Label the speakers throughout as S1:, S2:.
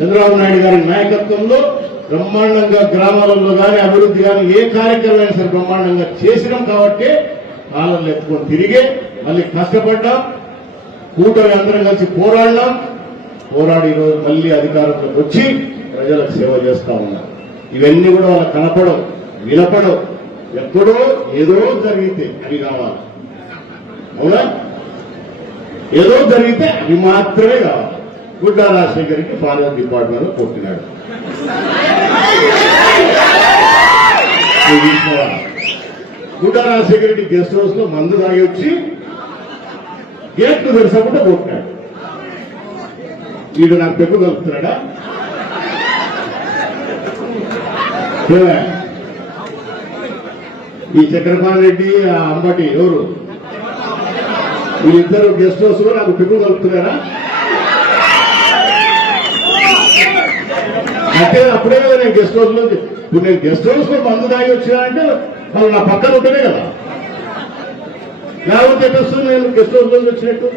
S1: చంద్రబాబు నాయుడు గారి నాయకత్వంలో బ్రహ్మాండంగా గ్రామాలలో కానీ అభివృద్ధి కానీ ఏ కార్యక్రమం అయినా సరే బ్రహ్మాండంగా చేసినాం కాబట్టి కాలంలో ఎత్తుకొని తిరిగి మళ్ళీ కష్టపడ్డాం కూటమి అందరం కలిసి పోరాడినాం. పోరాడి ఈరోజు మళ్ళీ అధికారంలోకి వచ్చి ప్రజలకు సేవ చేస్తా ఉన్నారు ఇవన్నీ కూడా వాళ్ళకి కనపడవు వినపడవు ఎప్పుడో ఏదో జరిగితే అవి కావాలి. అవునా? ఏదో జరిగితే అవి మాత్రమే కావాలి. గుడ్డా రాజశేఖర్కి ఫారెస్ట్ డిపార్ట్మెంట్లో కొట్టినాడు. గుడ్డా రాజశేఖర రెడ్డి గెస్ట్ హౌస్లో మందు తాగి వచ్చి గేట్లు తెలిసినప్పుడు కొట్టినాడు. వీడు నాకు పెగ్గు కలుపుతున్నాడా ఈ చక్రపాణి రెడ్డి ఆ అంబటి ఎవరు? వీళ్ళిద్దరు గెస్ట్ హౌస్లో నాకు పెగ్గు కలుపుతున్నారా అంటే అప్పుడే కదా నేను గెస్ట్ హౌస్లో ఇప్పుడు నేను గెస్ట్ హౌస్లో మందు దాగి వచ్చినా అంటే వాళ్ళు నా పక్కన ఉంటేనే కదా. లేకపోతే ఎట్టొస్తుంది నేను గెస్ట్ హౌస్లో వచ్చినట్టు?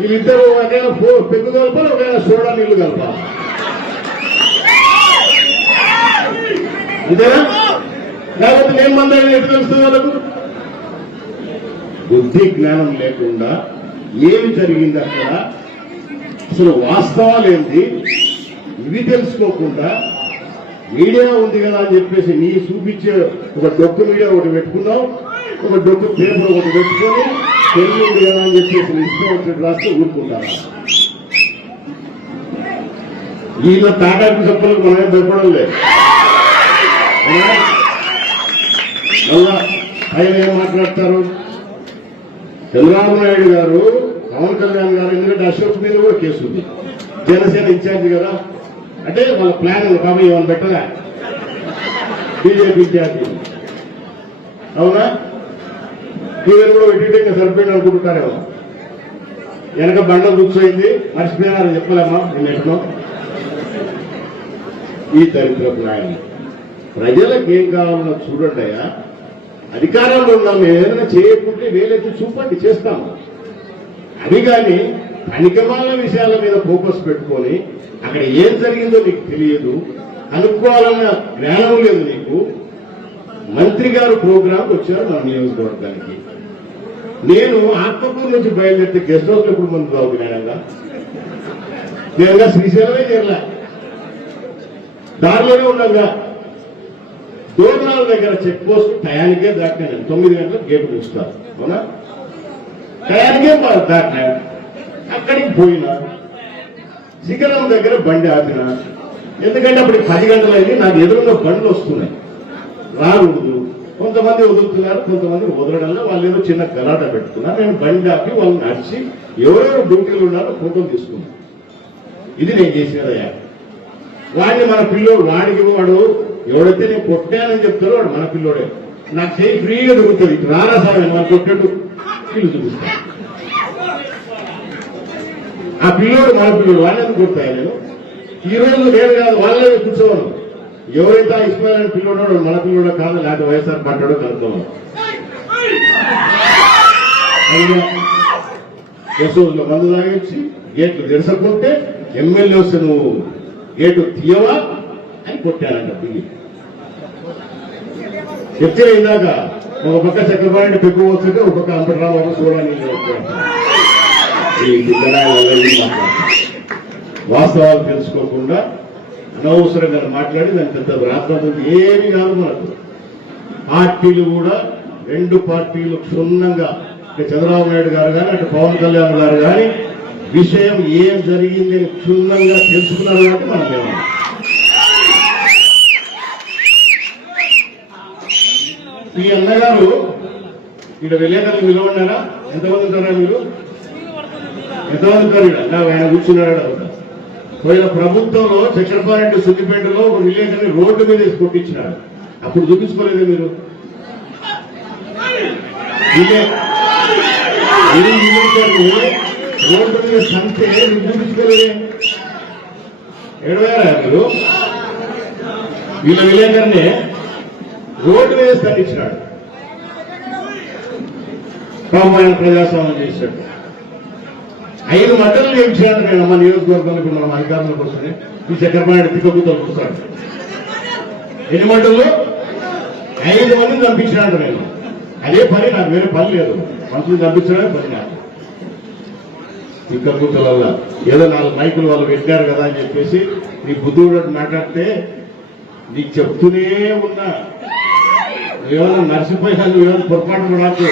S1: వీళ్ళిద్దరు ఒకవేళ ఫో- పెగ్గు కలపాలి ఒకవేళ సోడా నీళ్ళు కలపాలి. అంతేనా లేకపోతే నేను మందని ఎట్టు తెలుస్తుంది వాళ్ళకు? బుద్ధి జ్ఞానం లేకుండా ఏమి జరిగింది అక్కడ? అసలు వాస్తవాలు ఏంటి? ఇవి తెలుసుకోకుండా మీడియా ఉంది కదా అని చెప్పేసి నీ చూపించే ఒక డొక్కు మీడియా ఒకటి పెట్టుకున్నావు ఒక డొక్కు పేపర్ ఒకటి పెట్టుకొని తెలుగు ఉంది కదా అని చెప్పేసి ఇష్టం ఒకటి రాస్తే ఊరుకుంటాను ఈయన తాటాకు చెప్పలకు మనమే భయపడం లేదు. మళ్ళా ఆయన ఏం మాట్లాడతారు? చంద్రబాబు నాయుడు గారు పవన్ కళ్యాణ్ గారు ఎందుకంటే అశోక్ మీద కూడా కేసు ఉంది. జనసేన ఇన్ఛార్జ్ కదా. అంటే వాళ్ళ ప్లాన్ ఉంది కాబట్టి ఏమైనా పెట్టదా బీజేపీ ఇన్ఛార్జ్ అవునా? మీరు కూడా పెట్టింటే ఇంకా సరిపోయింది అనుకుంటున్నారేమో వెనక బండ కూర్చోయింది మర్చిపోయినారు చెప్పలేమా? నేను ఎక్కడో. ఈ దరిద్ర ప్లాన్ ప్రజలకు ఏం కావాలన్నా చూడండి అయ్యా. అధికారంలో ఉన్నాం ఏదైనా చేయకుంటే వేలైతే చూపండి చేస్తాము. అది కానీ పనికిమాల విషయాల మీద ఫోకస్ పెట్టుకొని అక్కడ ఏం జరిగిందో నీకు తెలియదు అనుకోవాలన్న జ్ఞానం లేదు నీకు. మంత్రి గారు ప్రోగ్రాం వచ్చారు మన నియోజకవర్గానికి. నేను ఆత్మకూరు నుంచి బయలుదేరితే గెస్ట్ హౌస్లో ఇప్పుడు మంది బాబు జ్ఞానంగా? నేనుగా శ్రీశైలమే చేరలా. దారిలోనే ఉండగా. దూరాల దగ్గర చెక్ పోస్ట్ టయానికే దాటినాను. తొమ్మిది గంటలకు గేటు చూస్తారు అవునా? టయానికే దాటినా అక్కడికి పోయినా శిఖరం దగ్గర బండి ఆపిన ఎందుకంటే అప్పుడు పది గంటలైంది నాకు ఎదురుగా బండ్లు వస్తున్నాయి. రాకూడదు. కొంతమంది వదులుతున్నారు కొంతమంది వదలడంలో వాళ్ళు ఏదో చిన్న గలాట పెట్టుకున్నారు. నేను బండి ఆపి వాళ్ళని నడిచి ఎవరెవరు డ్యూటీలు ఉన్నారో ఫోటోలు తీసుకున్నాను. ఇది నేను చేసినదయ్యా వాడిని మన పిల్లోడు వాడికి వాడు ఎవడైతే నేను కొట్టానని చెప్తారో వాడు మన పిల్లోడే. నాకు చేయి ఫ్రీగా దొరుకుతుంది. ఇటు రారా సార్ మనం కొట్టట్టు పిల్లు చూపిస్తాను ఆ పిల్లోడు మన పిల్లలు వాళ్ళని ఎందుకు నేను? ఈ రోజు నేను కాదు వాళ్ళే కూర్చోవాలి ఎవరైతే ఇస్మాయిల్ అని పిల్లోడో మన పిల్లోడో కాదు లేకపోతే వైఎస్ఆర్ పడ్డాడో కనుక్కోవాలి యశోలో మందు తాగించి గేట్లు తెరసకుంటే ఎమ్మెల్యే వస్తే నువ్వు గేటు తీయవా అని కొట్టానంట పిల్లి. చెప్తే ఇందాక ఒక పక్క చక్రపాణి పెక్కు వస్తుంటే ఒక పక్క అంబటరావు చూడాలి ఈ బిడ్డరాయి వాస్తవాలు తెలుసుకోకుండా అనవసరంగా మాట్లాడి దాని పెద్ద రాత్రి ఏమి కాదు మనకు పార్టీలు కూడా రెండు పార్టీలు క్షుణ్ణంగా అంటే చంద్రబాబు నాయుడు గారు కానీ అటు పవన్ కళ్యాణ్ గారు కానీ విషయం ఏం జరిగింది అని క్షుణ్ణంగా తెలుసుకున్నారు కాబట్టి మనం ఏమన్నా ఈ అన్నగారు ఇక్కడ విలేకరులు నిలబడినారా ఎంతమంది ఉంటారా మీరు? ఎంతమంది నాకు ఆయన కూర్చున్నాడు. పోయిన ప్రభుత్వంలో చక్రపారెడ్డి సుద్దిపేటలో ఒక విలేకరిని రోడ్డు మీద వేసి కొట్టించినాడు అప్పుడు చూపించుకోలేదు మీరు? రోడ్డు మీద సంతే నువ్వు చూపించుకోలేదే? ఏడవారా మీరు? వీళ్ళ విలేకరిని రోడ్డు మీద స్తంభించినాడు ఆయన ప్రజాస్వామ్యం చేశాడు. ఐదు మంటలు చేయించాడు నేను అమ్మ నియోజకవర్గానికి మనం అధికారంలోకి వస్తుంది ఈ చక్రపాణి తిక్కబుద్దలు కూర్చోండి ఎన్ని మంటలు ఐదు మందిని చంపించినాడు నేను. అదే పని నాకు వేరే పని లేదు. మనుషులు చంపించడమే పని నాకు. తిక్కబుద్దల ఏదో నాలుగు మైకులు వాళ్ళు పెట్టారు కదా అని చెప్పేసి నీ బుద్ధుడు మాట్లాడితే నీకు చెప్తూనే ఉన్నా. ఏమైనా నర్సిపోయినా ఏమైనా పొరపాటు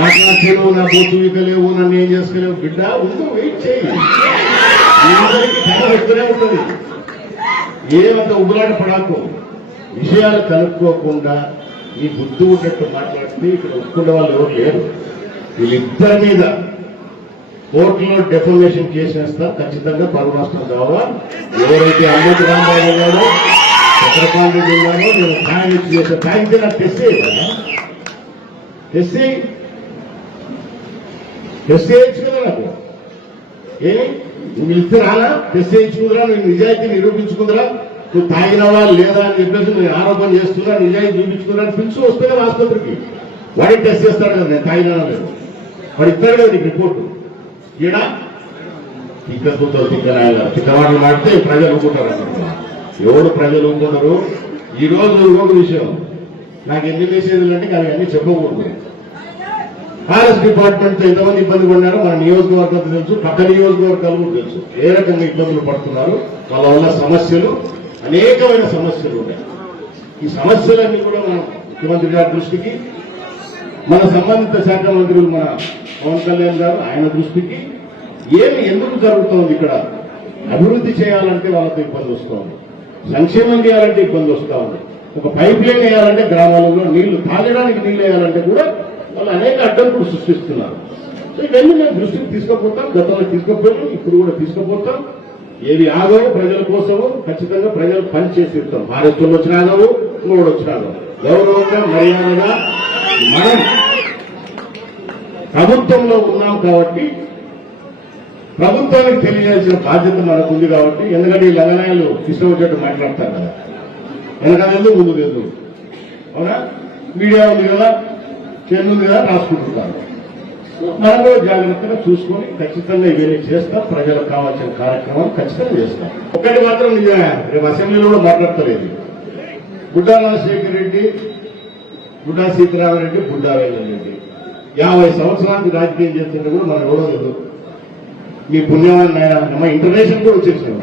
S1: నాకు మాట్లాడలేవు నా బొత్తు లేవు నన్ను ఏం చేసుకోలేవు. బిడ్డ ఉందో వెయిట్ చేయి. మీ ఉంటుంది. ఏమంత ఉబులాట పడాకు. విషయాలు కనుక్కోకుండా ఈ బుద్ధి ఉన్నట్టు మాట్లాడితే ఇక్కడ ఒప్పుకునే వాళ్ళు ఎవరు లేరు. వీళ్ళిద్దరి మీద కోర్టులో డెఫర్మేషన్ కేసు ఖచ్చితంగా పరువు నష్టం కావాలా? ఎవరైతే అమ్మటి రాంబాబు ఉన్నాడో చక్రపాణి ఉన్నాడో నేను ఖాయం చేసే ఖాయం నాకు టెస్ట్ చేయాలి టెస్ట్ చేయించుకున్నా నాకు ఏ? నువ్వు ఇస్తే రానా? టెస్ట్ చేయించుకుందరా నువ్వు నిజాయితీ నిరూపించుకుందరా? నువ్వు తాగినవా లేదా అని చెప్పేసి నేను ఆరోపణ చేస్తున్నా నిజాయితీ చూపించుకున్నా అని పిలుచు వస్తే కదా ఆసుపత్రికి. వాడి టెస్ట్ చేస్తాడు కదా నేను తాగినా లేదు? వాడు ఇస్తారు కదా నీకు రిపోర్టు. ఈడ? తిక్క కూతురు తిక్కరాయల తిక్కవాళ్ళు మాడితే ప్రజలు అనుకుంటారు ఎవరు ప్రజలు ఊరుకుంటారు? ఈ రోజు ఇంకొక విషయం. నాకు ఎన్ని మెసేజ్లు అంటే అవి అన్ని చెప్పకూడదు. ఫారెస్ట్ డిపార్ట్మెంట్ ఎంతమంది ఇబ్బంది పడినారో మన నియోజకవర్గం తెలుసు పక్క నియోజకవర్గాలు కూడా తెలుసు. ఏ రకంగా ఇబ్బందులు పడుతున్నారు? వాళ్ళ వల్ల సమస్యలు అనేకమైన సమస్యలు ఉన్నాయి. ఈ సమస్యలన్నీ కూడా మనం ముఖ్యమంత్రి గారి దృష్టికి మన సంబంధిత శాఖ మంత్రులు మన పవన్ కళ్యాణ్ గారు ఆయన దృష్టికి ఏమి ఎందుకు జరుగుతోంది ఇక్కడ? అభివృద్ధి చేయాలంటే వాళ్ళతో ఇబ్బంది వస్తోంది. సంక్షేమం చేయాలంటే ఇబ్బంది వస్తూ ఉంది ఒక పైప్ లైన్ వేయాలంటే గ్రామాలలో నీళ్ళు తాగడానికి నీళ్ళు వేయాలంటే కూడా వాళ్ళు అనేక అడ్డంకులు సృష్టిస్తున్నారు. సో ఇవన్నీ మేము దృష్టికి తీసుకుపోతాం గతంలో తీసుకుపోయాం ఇప్పుడు కూడా తీసుకుపోతాం. ఏవి ఆగవు ప్రజల కోసము ఖచ్చితంగా ప్రజలు పని చేసి ఇస్తాం భారత్లో వచ్చిన ఆగవు ఇంకోటి వచ్చిన ఆగవు. గౌరవంగా మర్యాదగా మనం ప్రభుత్వంలో ఉన్నాం కాబట్టి ప్రభుత్వానికి తెలియజేసిన బాధ్యత మనకు ఉంది కాబట్టి ఎందుకంటే ఈ లగనాయాలు ఇష్టం వచ్చేట్టు మాట్లాడతారు కదా. వెనకాల ఎందుకు ముందు లేదు? అవునా? మీడియా ఉంది కదా. చేను కదా రాసుకుంటున్నారు. మనం జాగ్రత్తగా చూసుకొని ఖచ్చితంగా ఇవన్నీ చేస్తాం ప్రజలకు కావాల్సిన కార్యక్రమాలు ఖచ్చితంగా చేస్తాం. ఒకటి మాత్రం నిజమే రేపు అసెంబ్లీలో కూడా మాట్లాడతలేదు. బుడ్డా రాజశేఖర్ రెడ్డి బుడ్డా సీతారామరెడ్డి బుడ్డా రెడ్డి. యాభై సంవత్సరానికి రాజకీయం చేస్తుంటే కూడా మనం ఎవరో లేదు. మీ పుణ్యమైన మా ఇంటర్నేషనల్ కూడా వచ్చేసాం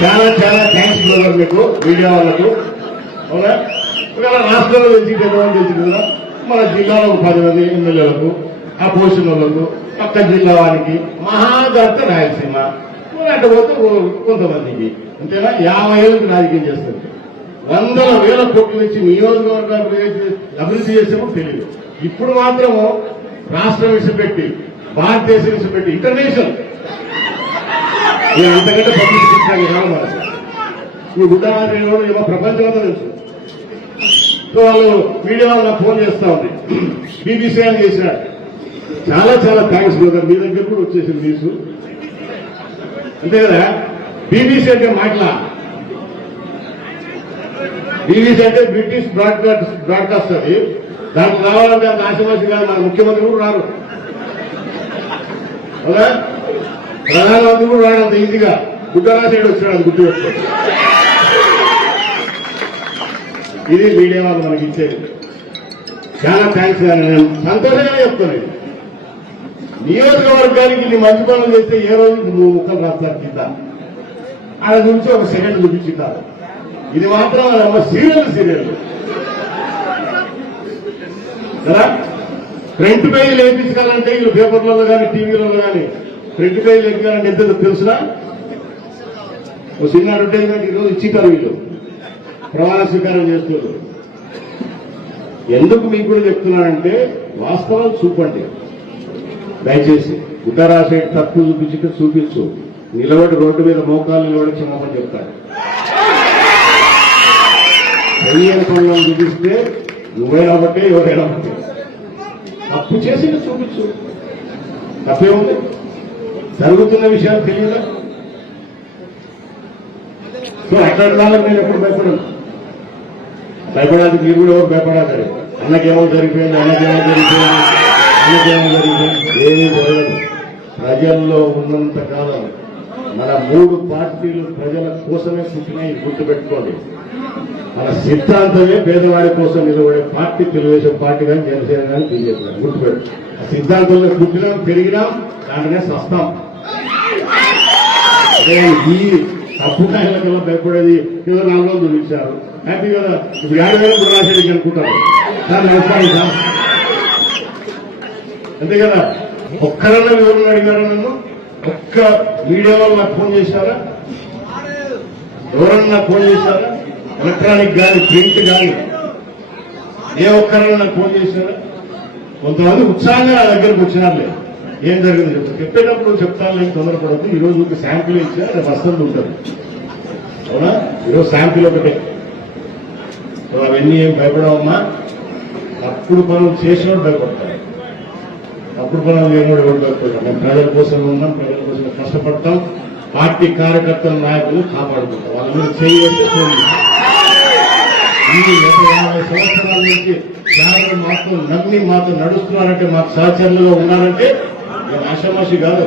S1: చాలా చాలా థ్యాంక్స్ బ్రదర్ మీకు మీడియా వాళ్ళకు. అవునా? ఒకవేళ రాష్ట్రంలో తెలిసి ఎంతమంది తెలిసి కదా మన జిల్లాలో ఒక పది మంది ఎమ్మెల్యేలకు ఆ పోషన్ వాళ్ళకు పక్క జిల్లా వారికి మహాదత్త రాయలసీమ. మరి అటు పోతే కొంతమందికి అంతేనా? యాభై ఏళ్ళకి రాజకీయం చేస్తారు. వందల వేల కోట్లు నుంచి నియోజకవర్గాలు అభివృద్ధి- చేసామో తెలియదు ఇప్పుడు మాత్రము రాష్ట్రం విసిపెట్టి భారతదేశం విసిపెట్టి ఇంటర్నేషనల్. నేను అంతకంటే పబ్లిసిటీ ఇచ్చాను ఈ ఉదాహరణ ఏమో ప్రపంచం అంతా తెలుసు. సో వాళ్ళు మీడియా వాళ్ళు నాకు ఫోన్ చేస్తా ఉంది. బీబీసీ అని చేశాడు చాలా చాలా థ్యాంక్స్ బ్రదర్ మీ దగ్గర కూడా వచ్చేసింది న్యూస్ అంతే కదా? బీబీసీ అంటే మాటల? బీబీసీ అంటే బ్రిటిష్ బ్రాడ్కాస్ట్ బ్రాడ్కాస్ట్ అది. దానికి రావాలంటే అంత ఆశమాసి కాదు. మన ముఖ్యమంత్రి కూడా రారు. అవునా ప్రధానమంత్రి కూడా రాడు అంత ఈజీగా గుడ్డరాసేడు వచ్చాడు అది గుర్తు ఇది మీడియా వాళ్ళు మనకి ఇచ్చేది. చాలా థ్యాంక్స్ నేను సంతోషంగా చెప్తాను ఇది. నియోజకవర్గానికి నీ మంచి పనులు చేస్తే ఏ రోజు నువ్వు ముక్కలు రాస్తారు కింద ఆయన గురించి ఒక సెకండ్ చూపించుతారు ఇది మాత్రం అమ్మ సీరియల్ సీరియల్ కదా? ఫ్రంట్ పేజీ లేపించాలంటే వీళ్ళు పేపర్లలో కానీ టీవీలలో కానీ. ఫ్రంట్ పేజీ లేపించాలంటే ఎంత తెలుసునా? ఒక సినిమా అడ్వర్టైజ్మెంట్ ఈరోజు ఇచ్చితారు వీళ్ళు. ప్రమాణ స్వీకారం చేస్తున్నారు. ఎందుకు మీకు కూడా చెప్తున్నానంటే వాస్తవాలు చూపండి. దయచేసి ఉత్తరాశ తప్పు చూపించి చూపించు. నిలబడి రోడ్డు మీద మోకాలు నిలబడి క్షమాపణ చెప్తాడు తెలియని పనులను చూపిస్తే నువ్వైనా ఒకటే ఎవరైనా ఒకటే తప్పు చేసి చూపించు. తప్పేముంది? జరుగుతున్న విషయాలు తెలియదా? సో అక్కడ వాళ్ళకి నేను ఎప్పుడు భయపడను. భయపడాలి మీరు కూడా ఎవరు భయపడాలి. అన్నకేమో జరిగిపోయింది అన్నకేమో జరిగిపోయింది అన్నకేమో జరిగిపోయింది ఏమీ జరగదు. ప్రజల్లో ఉన్నంత కాలం మన మూడు పార్టీలు ప్రజల కోసమే పుట్టినాయి గుర్తుపెట్టుకోండి. మన సిద్ధాంతమే పేదవాడి కోసం నిలబడే పార్టీ తెలుగుదేశం పార్టీ కానీ జనసేన కానీ బీజేపీ కానీ గుర్తుపెట్టు. ఆ సిద్ధాంతంలో పుట్టినాం పెరిగినాం దాంట్లోనే సస్తాం అదే ఈ తప్పు కాయలకల్లా భయపడేది? ఏదో నాలుగు రోజులు చూపించారు హ్యాపీ కదా? ఇప్పుడు యాభై వేలు కూడా రాసేది అనుకుంటారు. సార్ నమస్కారం సార్ అంతే కదా? ఒక్కరన్నా వివరణ అడిగారు నన్ను? ఒక్క మీడియా వాళ్ళు నాకు ఫోన్ చేశారా? ఎవరన్నా నాకు ఫోన్ చేశారా? ఎలక్ట్రానిక్ కానీ ప్రింట్ కానీ ఏ ఒక్కరన్నా నాకు ఫోన్ చేశారా? కొంతమంది ఉత్సాహంగా నా దగ్గరకు వచ్చినారులే. ఏం జరిగింది చెప్తా. చెప్పేటప్పుడు చెప్తాను నేను తొందరపడద్దు. ఈ రోజు ఒక శాంపుల్ ఇచ్చా రేపు వస్తుంది ఉంటుంది అవునా? ఈరోజు శాంపుల్ ఒకటే. సో అవన్నీ ఏం భయపడవమ్మా. అప్పుడు పనులు చేసినప్పుడు భయపడతాయి. అప్పుడు పనులు లేనివాడు కూడా భయపడతాం మేము ప్రజల కోసం ఉన్నాం ప్రజల కోసం కష్టపడతాం. పార్టీ కార్యకర్తల నాయకులు కాపాడుకుంటాం. వాళ్ళ మీద చేయాలి యాభై సంవత్సరాల నుంచి కేవలం మాతో నమ్మి మాతో నడుస్తున్నారంటే మాకు సహచరులుగా ఉన్నారంటే నేను ఆషామాషి కాదు.